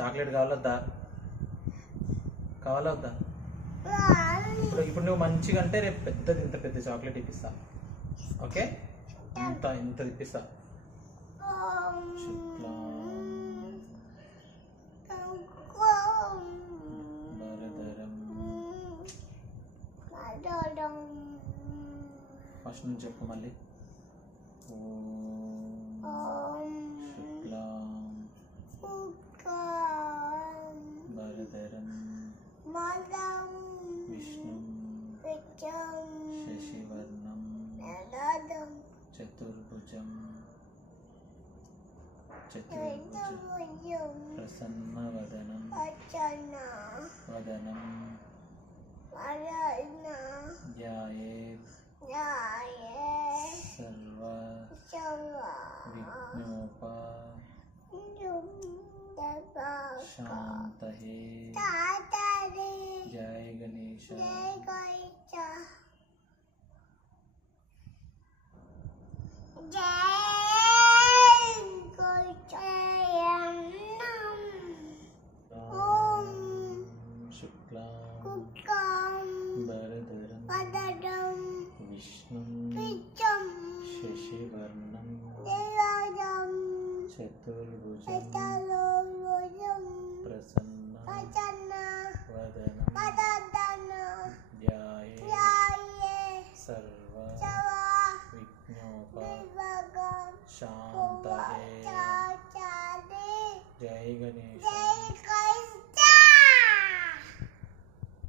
Chocolate కావాలొద్దా? కావాలా వద్దా? ఇప్పుడు నువ్వు మంచిగా అంటే రేపు పెద్దది ఇంత పెద్ద చాక్లెట్ ఇప్పిస్తా. ఓకే, ఇంత ఇప్పిస్తా. ఫస్ట్ నుంచి చెప్పు మళ్ళీ. విష్ణు శశివర్ణం చతుర్భుజం ప్రసన్నవదనం ధ్యాయేత్ సర్వ విఘ్నోపశాంతయే. జయ గణేశ. శుక్లాం విష్ణుం శశివర్ణం చతుర్భుజం